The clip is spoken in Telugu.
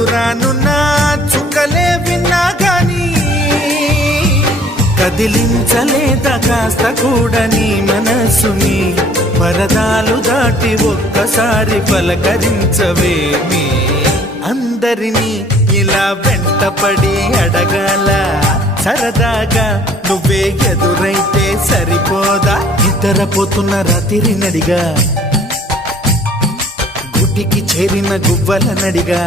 దూరానున్న చుక్కలే విన్నా గాని కదిలించలేదా కాస్త కూడా నీ మనసుని పరదాలు దాటి ఒక్కసారి పలకరించవేమి అందరినీ ఇలా వెంటపడి అడగాల సరదాగా నువ్వే ఎదురైతే సరిపోదా నిద్రపోతున్న రాత్రి నడిగా గుటికి చేరిన గువ్వల నడిగా